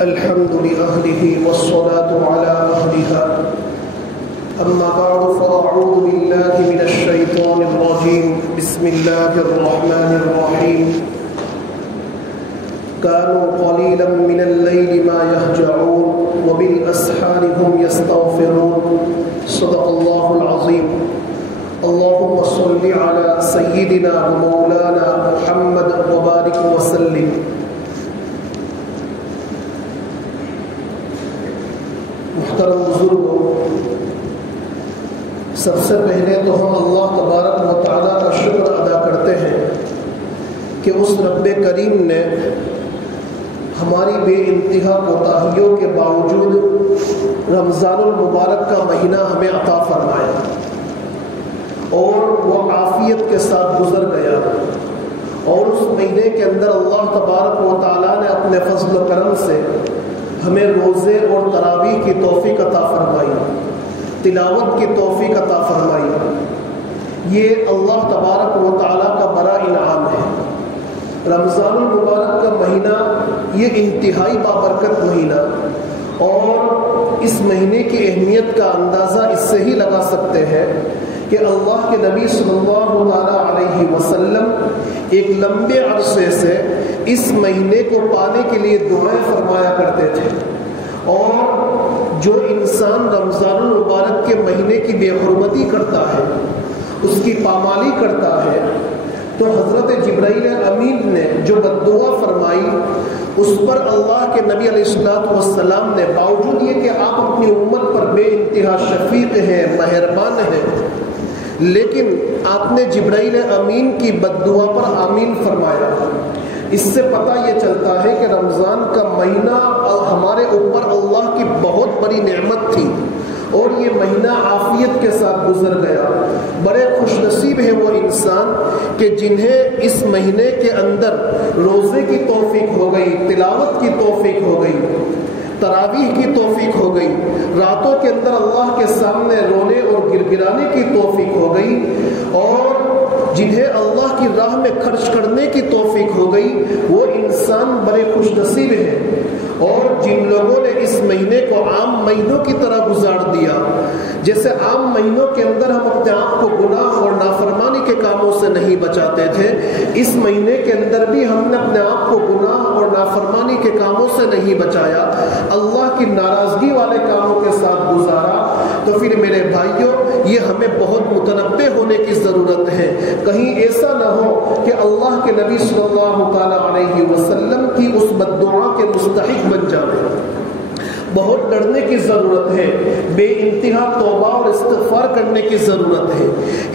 الحمد لأهله والصلاة على أهلها أما بعد فأعوذ بالله من الشيطان الرجيم بسم الله الرحمن الرحيم كانوا قليلا من الليل ما يهجعون وبالأسحار هم يستغفرون صدق الله العظيم اللهم صل على سيدنا ومولانا محمد وبارك وسلم. محترم بزرگوں، سب سے پہلے تو ہم اللہ تبارک و تعالیٰ کا شکر ادا کرتے ہیں کہ اس رب کریم نے ہماری بے انتہا کوتاہیوں کے باوجود رمضان المبارک کا مہینہ ہمیں عطا فرمایا اور وہ عافیت کے ساتھ گزر گیا، اور اس مہینے کے اندر اللہ تبارک و تعالیٰ نے اپنے فضل و کرم سے ہمیں روزے اور تراویح کی توفیق عطا فرمائی، تلاوت کی توفیق عطا فرمائی. یہ اللہ تبارک و تعالیٰ کا بڑا انعام ہے. رمضان المبارک کا مہینہ یہ انتہائی بابرکت مہینہ، اور اس مہینے کی اہمیت کا اندازہ اس سے ہی لگا سکتے ہیں کہ اللہ کے نبی صلی اللہ علیہ وسلم ایک لمبے عرصے سے اس مہینے کو پانے کے لیے دعائیں فرمایا کرتے تھے. اور جو انسان رمضان المبارک کے مہینے کی بے حرمتی کرتا ہے، اس کی پامالی کرتا ہے، تو حضرت جبرائیل امین نے جو بددعا فرمائی اس پر اللہ کے نبی علیہ السلام نے، باوجود یہ کہ آپ اپنی امت پر بے انتہا شفیق ہیں، مہربان ہیں، لیکن آپ نے جبرائیل امین کی بددعا پر آمین فرمایا. اس سے پتہ یہ چلتا ہے کہ رمضان کا مہینہ ہمارے اوپر اللہ کی بہت بڑی نعمت تھی، اور یہ مہینہ عافیت کے ساتھ گزر گیا. بڑے خوش نصیب ہیں وہ انسان کہ جنہیں اس مہینے کے اندر روزے کی توفیق ہو گئی، تلاوت کی توفیق ہو گئی، تراویح کی توفیق ہو گئی، راتوں کے اندر اللہ کے سامنے رونے اور گڑگڑانے کی توفیق ہو گئی، اور جنہیں اللہ کی راہ میں خرچ کرنے کی توفیق ہو گئی، وہ انسان بڑے خوش نصیب ہیں. اور جن لوگوں نے اس مہینے کو عام مہینوں کی طرح گزار دیا، جیسے عام مہینوں کے اندر ہم اپنے آپ کو گناہ اور نافرمانی کے کاموں سے نہیں بچاتے تھے، اس مہینے کے اندر بھی ہم نے اپنے آپ کو گناہ اور نافرمانی کے کاموں سے نہیں بچایا، اللہ کی ناراضگی والے کاموں کے ساتھ گزارا. تو پھر میرے بھائیوں، یہ ہمیں بہت متنبہ ہونے کی ضرورت ہے. کہیں ایسا نہ ہو کہ اللہ کے نبی صلی اللہ علیہ وسلم کی اس بددعا کے مستحق بن جائے. بہت ڈرنے کی ضرورت ہے، بے انتہا توبہ اور استغفار کرنے کی ضرورت ہے.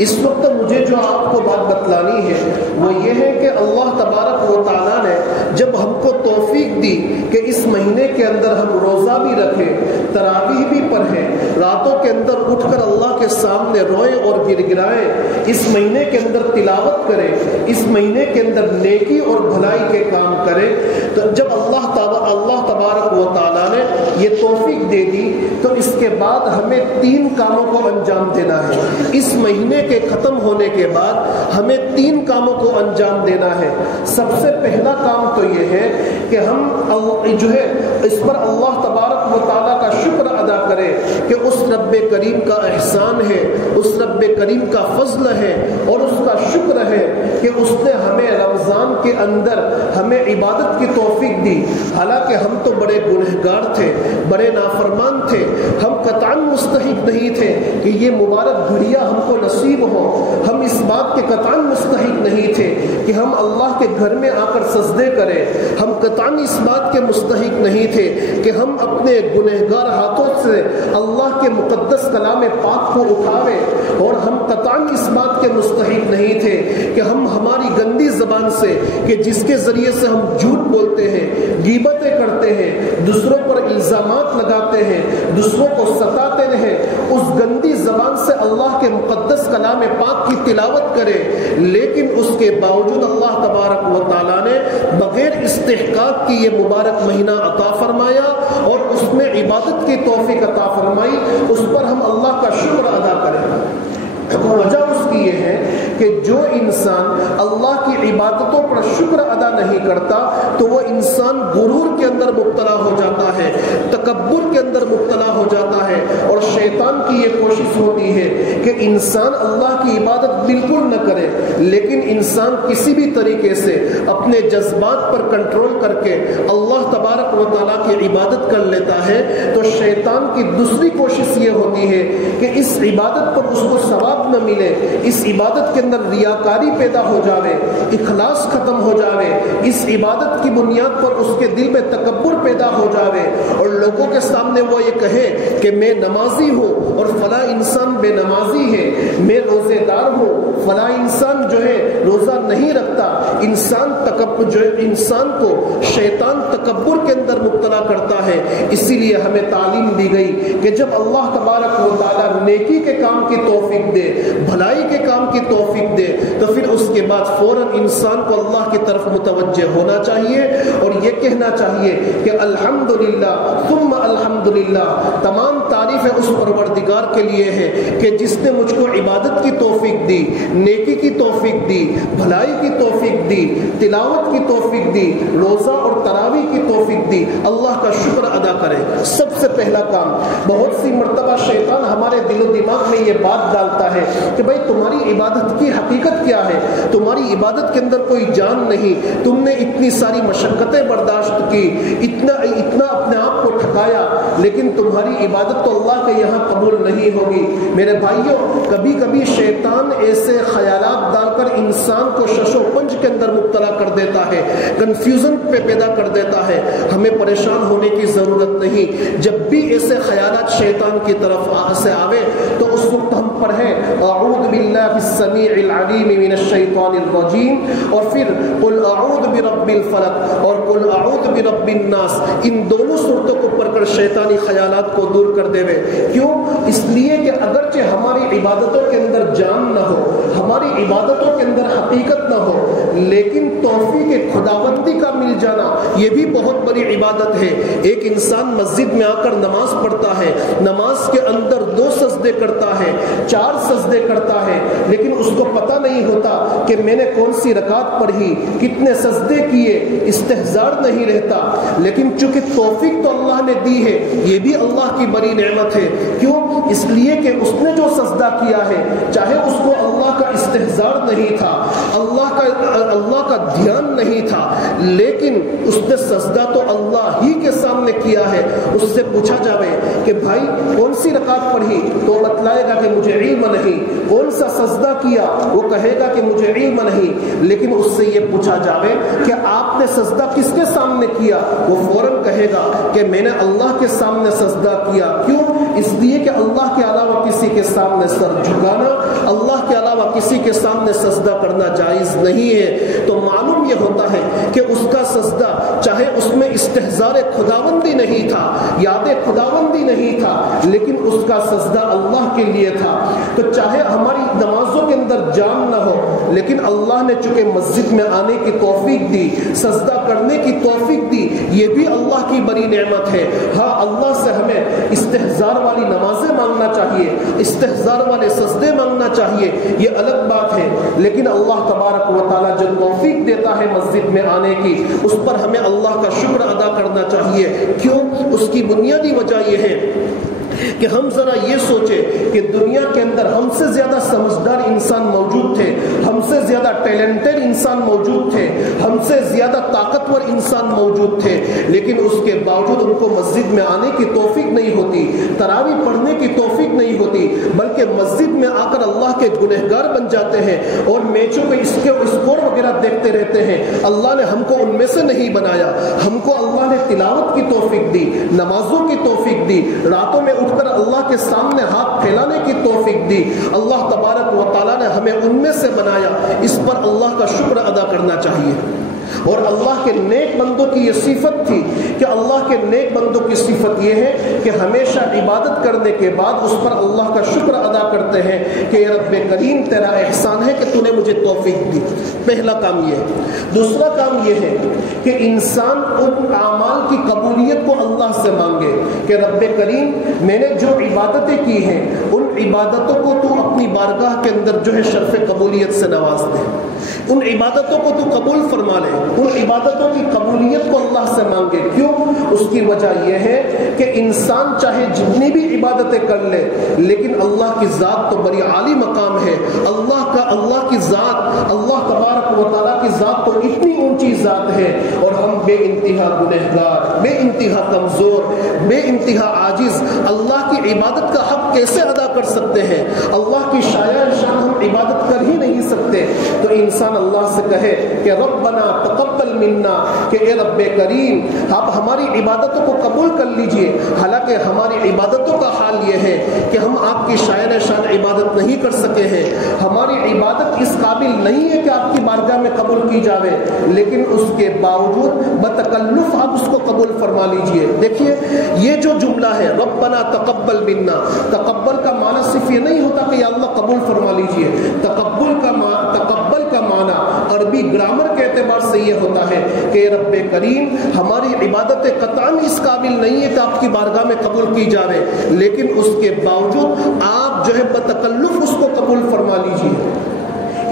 اس وقت مجھے جو آپ کو بات بتلانی ہے وہ یہ ہے کہ اللہ تبارک و تعالیٰ نے جب ہم کو توفیق دی کہ اس مہینے کے اندر ہم روزہ بھی رکھیں، تراویح بھی پڑھیں، راتوں کے اندر اٹھ کر اللہ کے سامنے روئیں اور گڑگڑائیں، اس مہینے کے اندر تلاوت کریں، اس مہینے کے اندر نیکی اور بھلائی کے کام کریں، تو جب اللہ تبارک و تعالیٰ نے یہ توفیق دے دی تو اس کے بعد ہمیں 3 کاموں کو انجام دینا ہے. اس مہینے کے ختم ہونے کے بعد ہمیں 3 کاموں کو انجام دینا ہے. سب سے پہلا کام تو یہ ہے کہ ہم جو ہے اس پر اللہ تبارک و تعالیٰ کا شکر ادا کریں کہ اس رب کریم کا احسان ہے، اس رب کریم کا فضل ہے، اور اس کا شکر ہے کہ اس نے ہمیں رمضان کے اندر ہمیں عبادت کی توفیق دی. حالانکہ ہم تو بڑے گنہگار تھے، بڑے نافرمان تھے، ہم قطعاً مستحق نہیں تھے کہ یہ مبارک گھڑیاں ہم کو نصیب ہو. ہم اس بات کے قطعاً مستحق نہیں تھے کہ ہم اللہ کے گھر میں آ کر سجدے کریں. ہم قطعاً اس بات کے مستحق نہیں تھے کہ ہم اپنے گنہگار ہاتھوں سے اللہ کے مقدس کلام پاک کو اٹھاویں، اور ہم قطعاً اس بات کے مستحق نہیں تھے کہ ہم ہماری گندی زبان سے، کہ جس کے ذریعے سے ہم جھوٹ بولتے ہیں، غیبتیں کرتے ہیں، دوسروں پر الزامات لگاتے ہیں، دوسروں کو ستاتے ہیں، اس گندی زبان سے اللہ کے مقدس کلام پاک کی تلاوت کرے. لیکن اس کے باوجود اللہ تبارک و تعالیٰ نے بغیر استحقاق کی یہ مبارک مہینہ عطا فرمایا اور اس میں عبادت کی توفیق عطا فرمائی. اس پر ہم اللہ کا شکر ادا کریں. وجہ اس کی یہ ہے کہ جو انسان اللہ کی عبادتوں پر شکر ادا نہیں کرتا تو وہ انسان غرور کے اندر مبتلا ہو جاتا ہے، تکبر کے اندر مبتلا ہو جاتا ہے، اور شیطان کی یہ کوشش ہوتی ہے کہ انسان اللہ کی عبادت بالکل نہ کرے، لیکن انسان کسی بھی طریقے سے اپنے جذبات پر کنٹرول کر کے اللہ تبارک و تعالیٰ کی عبادت کر لیتا ہے، تو شیطان کی دوسری کوشش یہ ہوتی ہے کہ اس عبادت پر اس کو ثواب نہ ملے، اس عبادت کے اندر ریاکاری پیدا ہو جاوے، اخلاص ختم ہو جاوے، اس عبادت کی بنیاد پر اس کے دل میں تکبر پیدا ہو جاوے، اور لوگوں کے سامنے وہ یہ کہے کہ میں نمازی ہوں اور فلاں انسان بے نمازی ہے، میں روزے دار ہوں، فلاں انسان جو ہے روزہ نہیں رکھتا۔ انسان کو شیطان تکبر کے اندر مبتلا کرتا ہے۔ اسی لیے ہمیں تعلیم دی گئی کہ جب اللہ تبارک و تعالیٰ نیکی کے کام کی توفیق دے، بھلائی کے کام کی توفیق دے، تو پھر اس کے بعد فوراً انسان کو اللہ کی طرف متوجہ ہونا چاہیے اور یہ کہنا چاہیے کہ الحمدللہ ثم الحمدللہ، تمام تعریفیں اس پروردگار کے لیے ہے کہ جس نے مجھ کو عبادت کی توفیق دی، نیکی کی توفیق دی، بھلائی کی توفیق دی، تلاوت کی توفیق دی، روزہ اور تراویح کی توفیق دی۔ اللہ کا شکر ادا کرے۔ سب سے پہلا کام، بہت سی مرتبہ شیطان ہمارے دل و دماغ میں یہ بات ڈالتا ہے کہ بھائی تمہاری عبادت کی حقیقت کیا ہے، تمہاری عبادت کے اندر کوئی جان نہیں، تم نے اتنی ساری مشقتیں برداشت کی، اتنا اپنے آپ کو ٹھکایا، لیکن تمہاری عبادت تو اللہ کے یہاں قبول نہیں ہوگی۔ میرے بھائیوں، کبھی کبھی شیطان ایسے خیالات ڈال کر انسان کو شش و پنج کے اندر مبتلا کر دیتا ہے، کنفیوژن پہ پیدا کر دیتا ہے۔ ہمیں پریشان ہونے کی ضرورت نہیں۔ جب بھی ایسے خیالات شیطان کی طرف سے آوے تو اس وقت ہم پڑھیں اعوذ باللہ السمیع العلیم من الشیطان الرجیم، اور پھر قل اعوذ برب الفلق اور قل اعوذ برب الناس، ان دونوں صورتوں کو پڑھ کر شیطانی خیالات کو دور کر دیوے۔ کیوں؟ اس لیے کہ اگرچہ ہماری عبادتوں کے اندر جان نہ ہو، ہماری عبادتوں کے اندر حقیقت نہ ہو، لیکن توفیق خداوندی کا مل جانا یہ بھی بہت بڑی عبادت ہے۔ ایک انسان مسجد میں آ کر نماز پڑھتا ہے، نماز کے اندر 2 سجدے کرتا ہے، 4 سجدے کرتا ہے، لیکن اس کو پتہ نہیں ہوتا کہ میں نے کون سی رکعت پڑھی، کتنے سجدے کیے، استحضار نہیں رہتا۔ لیکن چونکہ توفیق تو اللہ نے دی ہے، یہ بھی اللہ کی بڑی نعمت ہے۔ کیوں؟ اس لیے کہ اس نے جو سجدہ کیا ہے، چاہے اس کو اللہ کا استحضار نہیں تھا، اللہ کا دھیان نہیں تھا، لیکن اس نے سجدہ تو اللہ ہی کے سامنے کیا ہے۔ اس سے پوچھا جاوے کہ بھائی کون سی رکعت پڑھی، تو بتلائے گا کہ مجھے علم نہیں۔ کون سا سجدہ کیا، وہ کہے گا کہ مجھے علم نہیں۔ لیکن اس سے یہ پوچھا جاوے کہ آپ نے سجدہ کس کے سامنے کیا، وہ فوراً کہے گا کہ میں نے اللہ کے سامنے سجدہ کیا۔ کیوں؟ اس لیے کہ اللہ کے علاوہ کسی کے سامنے سر جھکانا، اللہ کے علاوہ کسی کے سامنے سجدہ کرنا جائز نہیں ہے۔ تو معلوم یہ ہوتا ہے کہ اس کا سجدہ چاہے اس میں استحضار خداوندی نہیں تھا، یاد خداوندی نہیں تھا، لیکن اس کا سجدہ اللہ کے لیے تھا۔ تو چاہے ہماری نمازوں کے اندر جان نہ ہو، لیکن اللہ نے چونکہ مسجد میں آنے کی توفیق دی، سجدہ کرنے کی توفیق دی، یہ بھی اللہ کی بڑی نعمت ہے۔ ہاں، اللہ سے ہمیں استحضار والی نمازیں مانگنا چاہیے، استحضار والے سجدے مانگنا چاہیے، یہ الگ بات ہے، لیکن اللہ تبارک و تعالیٰ جو توفیق دیتا ہے مسجد میں آنے کی، اس پر ہمیں اللہ کا شکر ادا کرنا چاہیے۔ کیوں؟ اس کی بنیادی وجہ یہ ہے کہ ہم ذرا یہ سوچیں کہ دنیا کے اندر ہم سے زیادہ سمجھدار انسان موجود تھے، ہم سے زیادہ ٹیلنٹڈ انسان موجود تھے، ہم سے زیادہ طاقتور انسان موجود تھے، لیکن اس کے باوجود ان کو مسجد میں آنے کی توفیق نہیں ہوتی، تراویح پڑھنے کی توفیق نہیں ہوتی، بلکہ مسجد میں آ کر اللہ کے گنہگار بن جاتے ہیں اور میچوں کے اسکور وغیرہ دیکھتے رہتے ہیں۔ اللہ نے ہم کو ان میں سے نہیں بنایا، ہم کو اللہ نے تلاوت کی توفیق دی، نمازوں کی توفیق دی، راتوں میں اٹھ کر اللہ کے سامنے ہاتھ پھیلانے کی توفیق دی۔ اللہ تبارک و تعالیٰ نے ہمیں ان میں سے بنایا، اس پر اللہ کا شکر ادا کرنا چاہیے۔ اور اللہ کے نیک بندوں کی یہ صفت تھی کہ اللہ کے نیک بندوں کی صفت یہ ہے کہ ہمیشہ عبادت کرنے کے بعد اس پر اللہ کا شکر ادا کرتے ہیں کہ اے رب کریم تیرا احسان ہے کہ تو نے مجھے توفیق دی۔ پہلا کام یہ ہے۔ دوسرا کام یہ ہے کہ انسان ان اعمال کی قبولیت کو اللہ سے مانگے کہ رب کریم میں نے جو عبادتیں کی ہیں ان ان عبادتوں کو تو اپنی بارگاہ کے اندر جو ہے شرف قبولیت سے نواز دے، ان عبادتوں کو تو قبول فرما لے، ان عبادتوں کی قبولیت کو اللہ سے مانگے۔ کیوں؟ اس کی وجہ یہ ہے کہ انسان چاہے جتنی بھی عبادتیں کر لے، لیکن اللہ کی ذات تو بڑی عالی مقام ہے۔ اللہ کی ذات، اللہ تبارک و تعالیٰ کی ذات تو اتنی اونچی ذات ہے، اور ہم بے انتہا گنہگار، بے انتہا کمزور، بے انتہا عاجز اللہ کی عبادت کا حق کیسے ادا کر سکتے ہیں؟ اللہ کی شایان شان ہم عبادت کر ہی نہیں سکتے۔ تو انسان اللہ سے کہے کہ ربنا تقبل منا، کہ اے رب کریم آپ ہماری عبادتوں کو قبول کر لیجئے۔ حالانکہ ہماری عبادتوں کا حال یہ ہے کہ ہم آپ کی شایان شان عبادت نہیں کر سکے ہیں، ہماری عبادت اس قابل نہیں ہے کہ آپ کی بارگاہ میں قبول کی جاوے، لیکن اس کے باوجود بتکلف آپ اس کو قبول فرما لیجئے۔ دیکھیے یہ جو جملہ ہے ربنا تقبل منا، تقبل کا معنی صرف یہ نہیں ہوتا کہ یا اللہ قبول فرما لیجئے، تقبل کا معنی عربی گرامر کے اعتبار سے یہ ہوتا ہے کہ رب کریم ہماری عبادت قطعاً اس قابل نہیں ہے کہ آپ کی بارگاہ میں قبول کی جاوے، لیکن اس کے باوجود آپ جو ہے بتکلف اس کو قبول فرما لیجئے۔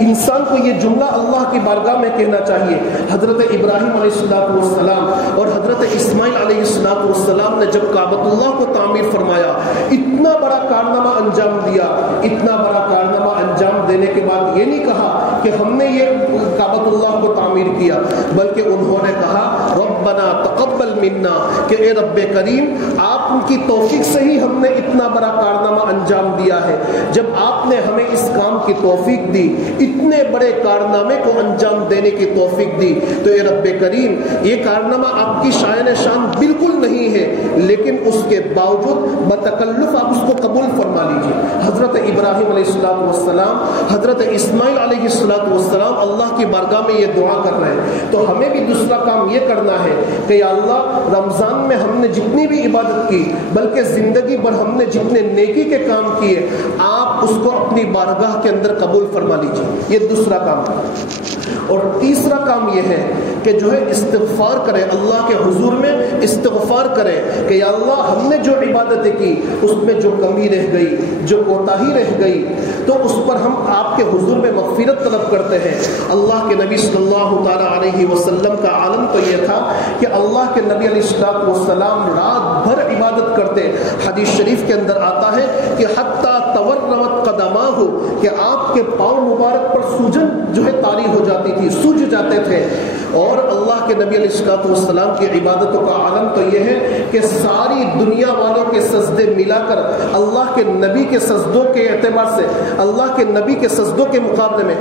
انسان کو یہ جملہ اللہ کی بارگاہ میں کہنا چاہیے۔ حضرت ابراہیم علیہ السلام اور حضرت اسماعیل علیہ السلام نے جب کعبۃ اللہ کو تعمیر فرمایا، اتنا بڑا کارنامہ انجام دیا، اتنا بڑا کارنامہ انجام دینے کے بعد یہ نہیں کہا کہ ہم نے یہ کعبۃ اللہ کو تعمیر کیا، بلکہ انہوں نے کہا ربنا تقبل منا، کہ اے رب کریم آپ کی توفیق سے ہی ہم نے اتنا بڑا کارنامہ انجام دیا ہے۔ جب آپ نے ہمیں اس کام کی توفیق دی، اتنے بڑے کارنامے کو انجام دینے کی توفیق دی، تو اے رب کریم یہ کارنامہ آپ کی شایان شان بالکل نہیں ہے، لیکن اس کے باوجود بتکلف آپ اس کو قبول فرما لیجیے۔ حضرت ابراہیم علیہ السلام، حضرت اسماعیل علیہ السلام اللہ کی بارگاہ میں یہ دعا کر رہے ہیں، تو ہمیں بھی دوسرا کام یہ کرنا ہے کہ یا اللہ رمضان میں ہم نے جتنی بھی عبادت کی، بلکہ زندگی بھر ہم نے جتنے نیکی کے کام کیے، آپ اس کو اپنی بارگاہ کے اندر قبول فرما لیجیے۔ یہ دوسرا کام ہے۔ اور تیسرا کام یہ ہے کہ جو ہے استغفار کرے، اللہ کے حضور میں استغفار کرے کہ یا اللہ ہم نے جو عبادتیں کی اس میں جو کمی رہ گئی، جو کوتاہی رہ گئی، تو اس پر ہم آپ کے حضور میں مغفرت طلب کرتے ہیں۔ اللہ کے نبی صلی اللہ تعالیٰ علیہ وسلم کا عالم تو یہ تھا کہ اللہ کے نبی علیہ السلام رات بھر عبادت کرتے۔ حدیث شریف کے اندر آتا ہے کہ حتیٰ تورمت قدماہ، کہ آپ کے پاؤں مبارک پر سوجن جو ہے طاری ہو جاتی تھی، سوج جاتے تھے۔ اور اللہ کے نبی علیہ السلام کی عبادتوں کا عالم تو یہ ہے کہ ساری دنیا والوں کے سجدے ملا کر اللہ کے نبی کے سجدوں کے اعتبار سے، اللہ کے نبی کے سجدوں کے مقابلے میں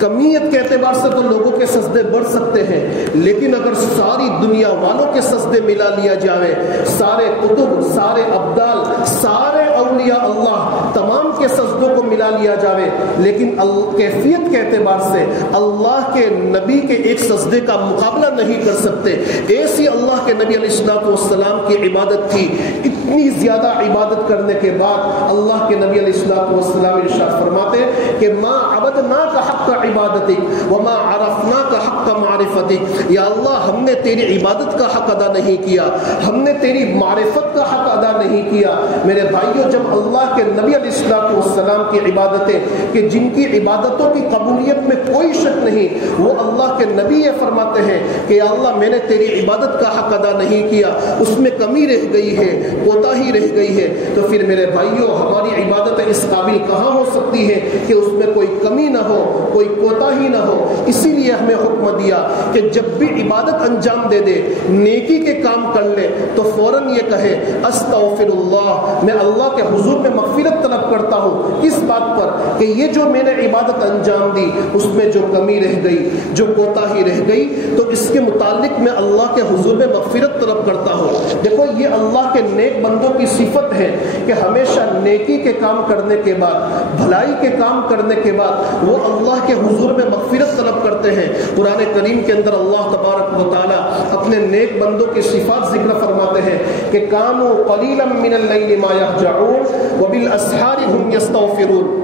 کمیت کے اعتبار سے تو لوگوں کے سجدے بڑھ سکتے ہیں، لیکن اگر ساری دنیا والوں کے سجدے ملا لیا جائے، سارے کتب، سارے ابدال، سارے اولیاء اللہ تمام کے سجدوں کو ملا لیا جائے، لیکن کیفیت کے اعتبار سے اللہ کے نبی کے ایک سجدے کا مقابلہ نہیں کر سکتے۔ ایسی اللہ کے نبی علیہ السلام کی عبادت تھی۔ اتنی زیادہ عبادت کرنے کے بعد اللہ کے نبی علیہ السلام ارشاد فرماتے کہ ما عبدناک حق عبادتک وما عرفناک حق معرفتک، یا اللہ ہم نے تیری عبادت کا حق ادا نہیں کیا، ہم نے تیری معرفت کا حق ادا نہیں کیا۔ میرے بھائیوں، جب اللہ کے نبی علیہ السلام کی عبادتیں کہ جن کی عبادتوں کی قبولیت میں کوئی شک نہیں، وہ اللہ کے نبی یہ فرماتے ہیں کہ یا اللہ میں نے تیری عبادت کا حق ادا نہیں کیا، اس میں کمی رہ گئی ہے، کوتاہی رہ گئی ہے، تو پھر میرے بھائیوں ہماری عبادت اس قابل کہاں ہو سکتی ہے کہ اس میں کوئی کمی نہ ہو، کوئی کوتاہی نہ ہو۔ اسی لیے ہمیں حکم دیا کہ جب بھی عبادت انجام دے دے، نیکی کے کام کر لے، تو فوراً یہ کہے استغفر اللہ، میں اللہ کے حضور میں مغفرت طلب کرتا ہوں۔ کس بات پر؟ کہ یہ جو میں نے عبادت انجام دی اس میں جو کمی رہ گئی، جو کوتاہی رہ گئی، تو اس کے متعلق میں اللہ کے حضور میں مغفرت طلب کرتا ہوں۔ دیکھو یہ اللہ کے نیک بندوں کی صفت ہے کہ ہمیشہ نیکی کے کام کرنے کے بعد، بھلائی کے کام کرنے کے بعد وہ اللہ کے حضور میں مغفرت طلب کرتے ہیں۔ قرآن کریم کے اندر اللہ تبارک و تعالیٰ اپنے نیک بندوں کی صفات ذکر فرماتے ہیں کہ کانوا قلیلا من اللیل ما یہجعون وبالاسحار هم یستغفرون،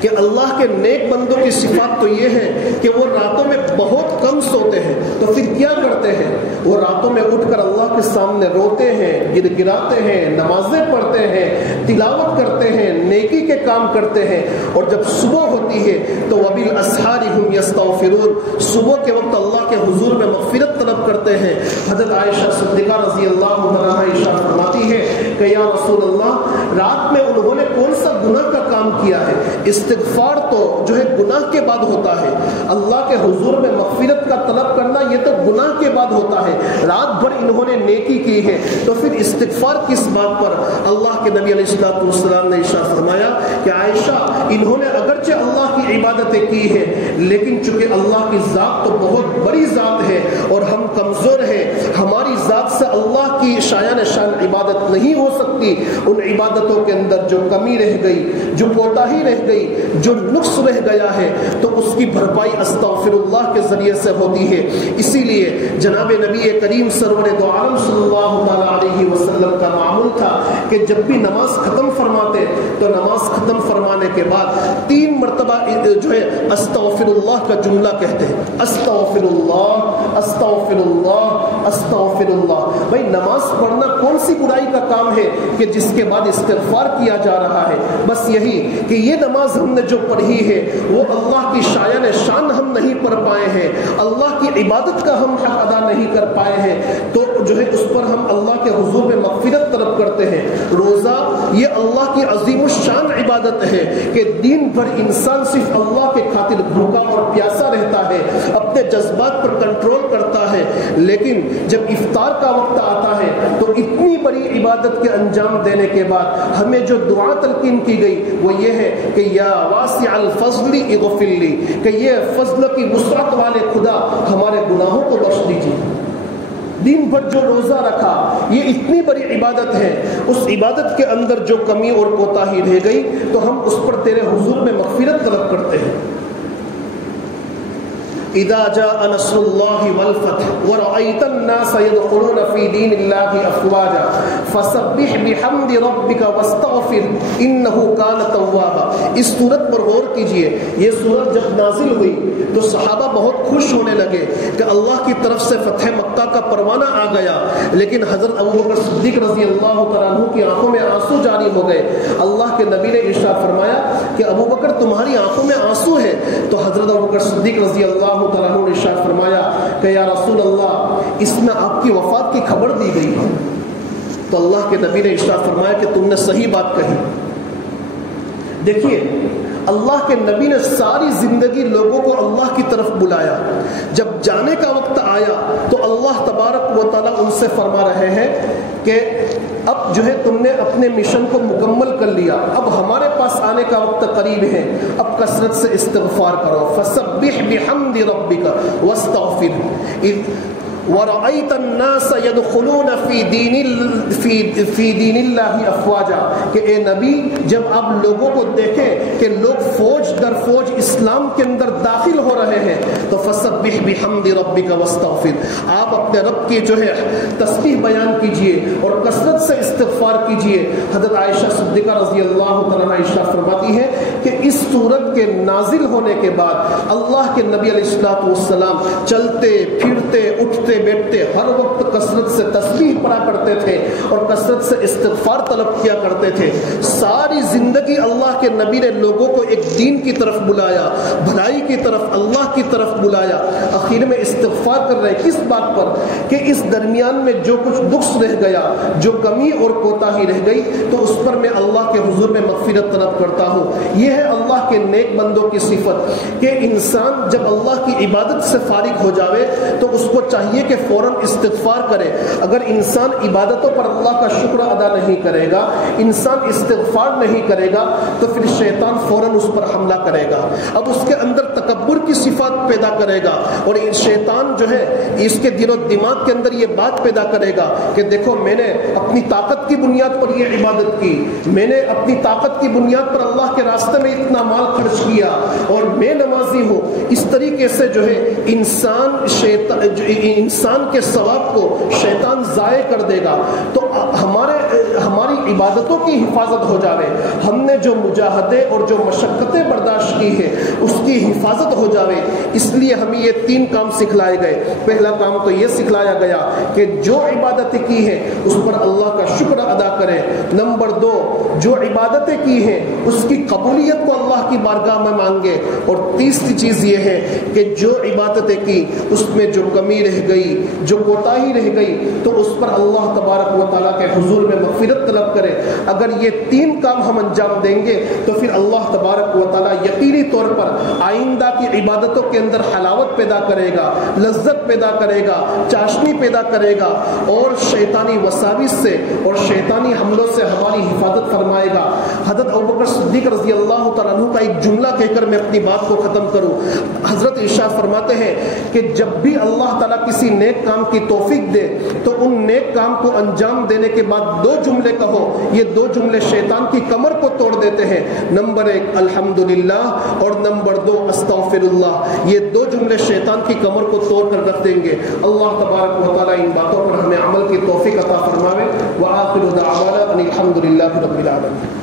کہ اللہ کے نیک بندوں کی صفات تو یہ ہے کہ وہ راتوں میں بہت کم سوتے ہیں، تو پھر کیا کرتے ہیں؟ وہ راتوں میں اٹھ کر اللہ اللہ کے سامنے روتے ہیں، گر گراتے ہیں، نمازیں پڑھتے ہیں، تلاوت کرتے ہیں، نیکی کے کام کرتے ہیں، اور جب صبح ہوتی ہے تو وبالاسحار هم یستغفرون، صبح کے وقت اللہ کے حضور میں مغفرت طلب کرتے ہیں۔ حضرت عائشہ صدیقہ رضی اللہ عنہا ارشاد فرماتی ہے کہ یا رسول اللہ، رات میں انہوں نے کون سا گناہ کا کام کیا ہے؟ استغفار تو جو ہے گناہ کے بعد ہوتا ہے، اللہ کے حضور میں مغفرت کا طلب کرنا یہ تو گناہ کے بعد ہوتا ہے، رات بھر انہوں نے نیکی کی ہے، تو پھر استغفار کس بات پر؟ اللہ کے نبی علیہ الصلوۃ والسلام نے ارشاد فرمایا کہ عائشہ، انہوں نے اگرچہ اللہ کی عبادتیں کی ہے، لیکن چونکہ اللہ کی ذات تو بہت بڑی ذات ہے اور ہم کمزور ہیں، ہماری ذات سے اللہ کی شایان شان عبادت نہیں ہو سکتی، ان عبادتوں کے اندر جو کمی رہ گئی، جو کوتاہی رہ گئی، جو نقص رہ گیا ہے، تو اس کی بھرپائی استغفر اللہ کے ذریعے سے ہوتی ہے۔ اسی لیے جناب نبی کریم سرور دو عالم صلی اللہ تعالی علیہ وسلم کا معمول تھا کہ جب بھی نماز ختم فرماتے تو نماز ختم فرمانے کے بعد 3 مرتبہ جو ہے استغفر اللہ کا جملہ کہتے ہیں، استغفر اللہ، استغفر اللہ، استغفر اللہ۔ بھائی نماز پڑھنا کون سی برائی کا کام ہے کہ جس کے بعد استغفار کیا جا رہا ہے؟ بس یہی کہ یہ نماز ہم نے جو پڑھی ہے وہ اللہ کی شایان شان ہم نہیں پڑھ پائے ہیں، اللہ کی عبادت کا ہم حق ادا نہیں کر پائے ہیں، تو جو ہے اس پر ہم اللہ کے حضور میں مغفرت طلب کرتے ہیں۔ روزہ یہ اللہ کی عظیم الشان عبادت ہے کہ دن بھر انسان صرف اللہ کے خاطر بھوکا اور پیاسا رہتا ہے، اپنے جذبات پر کنٹرول کرتا ہے، لیکن جب افطار کا وقت آتا ہے تو اتنی بڑی عبادت کے انجام دینے کے بعد ہمیں جو دعا تلقین کی گئی وہ یہ ہے کہ یا واسع الفضل اغفر لی، کہ یہ فضل کی وسعت والے خدا ہمارے گناہوں کو بخش دیجیے۔ دن بھر جو روزہ رکھا یہ اتنی بڑی عبادت ہے، اس عبادت کے اندر جو کمی اور کوتاہی رہ گئی تو ہم اس پر تیرے حضور میں مغفرت طلب کرتے ہیں۔ اذا جاء نصر الله والفتح ورأيت الناس يدخلون في دين الله افواجا فسبح بحمد ربك واستغفر انه كان توابا۔ اس سورت پر غور کیجئے، یہ سورت جب نازل ہوئی تو صحابہ بہت خوش ہونے لگے کہ اللہ کی طرف سے فتح مکہ کا پروانہ آ گیا، لیکن حضرت ابوبکر صدیق رضی اللہ تعالیٰ عنہ کی آنکھوں میں آنسو جاری ہو گئے۔ اللہ کے نبی نے ارشاد فرمایا کہ ابوبکر تمہاری آنکھوں میں آنسو ہے، تو حضرت ابوبکر صدیق رضی اللہ تعالیٰ عنہ نے ارشاد فرمایا کہ یا رسول اللہ، اس میں آپ کی وفات کی خبر دی گئی ہے۔ تو اللہ کے نبی نے ارشاد فرمایا کہ تم نے صحیح بات کہی۔ دیکھیے اللہ کے نبی نے ساری زندگی لوگوں کو اللہ کی طرف بلایا، جب جانے کا وقت آیا تو اللہ تبارک و تعالیٰ ان سے فرما رہے ہیں کہ اب جو ہے تم نے اپنے مشن کو مکمل کر لیا، اب ہمارے پاس آنے کا وقت قریب ہے، اب کثرت سے استغفار کرو۔ فسبح بحمد ربک واستغفر وَرَأَيْتَ النَّاسَ يَدْخُلُونَ فِي دِينِ اللَّهِ أَفْوَاجًا، کہ اے نبی جب آپ لوگوں کو دیکھیں کہ لوگ فوج در فوج اسلام کے اندر داخل ہو رہے ہیں تو فَسَبِّحْ بِحَمْدِ رَبِّكَ وَاسْتَغْفِرْ، آپ اپنے رب کی جو ہے تسبیح بیان کیجئے اور کثرت سے استغفار کیجئے۔ حضرت عائشہ صدیقہ رضی اللہ تعالیٰ عنہا ارشاد فرماتی ہے کہ اس سورت کے نازل ہونے کے بعد اللہ کے نبی علیہ الصلوۃ والسلام چلتے پھرتے اٹھتے بیٹھتے ہر وقت کثرت سے تسبیح پڑھا کرتے تھے اور کثرت سے استغفار طلب کیا کرتے تھے۔ ساری زندگی اللہ کے نبی نے لوگوں کو ایک دین کی طرف بلایا، بھلائی کی طرف، اللہ کی طرف بلایا، آخر میں استغفار کر رہے کس بات پر؟ کہ اس درمیان میں جو کچھ نقص رہ گیا، جو کمی اور کوتاہی رہ گئی تو اس پر میں اللہ کے حضور میں مغفرت طلب کرتا ہوں۔ یہ ہے اللہ کے نیک بندوں کی صفت کہ انسان جب اللہ کی عبادت سے فارغ ہو جاوے تو اس کو چاہیے کہ فوراً استغفار کرے۔ اگر انسان عبادتوں پر اللہ کا شکر ادا نہیں کرے گا، انسان استغفار نہیں کرے گا تو پھر شیطان فوراً اس پر حملہ کرے گا، اب اس کے اندر تکبر کی صفات پیدا کرے گا، اور شیطان جو ہے اس کے دل و دماغ کے اندر یہ بات پیدا کرے گا کہ دیکھو میں نے اپنی طاقت کی بنیاد پر یہ عبادت کی، میں نے اپنی طاقت کی بنیاد پر اللہ کے راستے میں اتنا مال خرچ کیا اور میں نمازی ہوں۔ اس طریقے سے جو ہے انسان کے ثواب کو شیطان ضائع کر دے گا۔ تو ہماری عبادتوں کی حفاظت ہو جاوے، ہم نے جو مجاہدے اور جو مشقتیں برداشت کی ہے اس کی حفاظت ہو جاوے۔ اس لیے ہمیں یہ 3 کام سکھلائے گئے۔ پہلا کام تو یہ سکھلایا گیا کہ جو عبادتیں کی ہیں اس پر اللہ کا شکر ادا کریں۔ نمبر 2، جو عبادتیں کی ہیں اس کی قبولیت کو اللہ کی بارگاہ میں مانگے۔ اور تیسری چیز یہ ہے کہ جو عبادتیں کی اس میں جو کمی رہ گئی، جو کوتاہی رہ گئی، تو اس پر اللہ تبارک و تعالیٰ کے حضور میں مغفرت طلب کرے۔ اگر یہ 3 کام ہم انجام دیں گے تو پھر اللہ تبارک و تعالیٰ یقینی طور پر آئندہ کی عبادتوں کے اندر حلاوت پیدا کرے گا، لذت پیدا کرے گا، چاشنی پیدا کرے گا، اور شیطانی وساوس سے اور شیطانی حملوں سے ہماری حفاظت فرمائے گا۔ حضرت ابوبکر صدیق رضی اللہ تعالیٰ عنہ کا ایک جملہ کہہ کر میں اپنی بات کو ختم کروں۔ حضرت ارشاد فرماتے ہیں کہ جب بھی اللہ تعالیٰ کسی نیک کام کی توفیق دے تو ان نیک کام کو انجام دینے کے بعد 2 جملے کہو، یہ 2 جملے شیطان کی کمر کو توڑ دیتے ہیں۔ نمبر 1 الحمدللہ اور نمبر 2 استغفر اللہ۔ یہ 2 جملے شیطان کی کمر کو توڑ کر رکھ دیں گے۔ اللہ تبارک و تعالیٰ ان باتوں پر ہمیں عمل کی توفیق عطا فرماوے۔ وآخر دعوانا ان الحمدللہ رب العالمین۔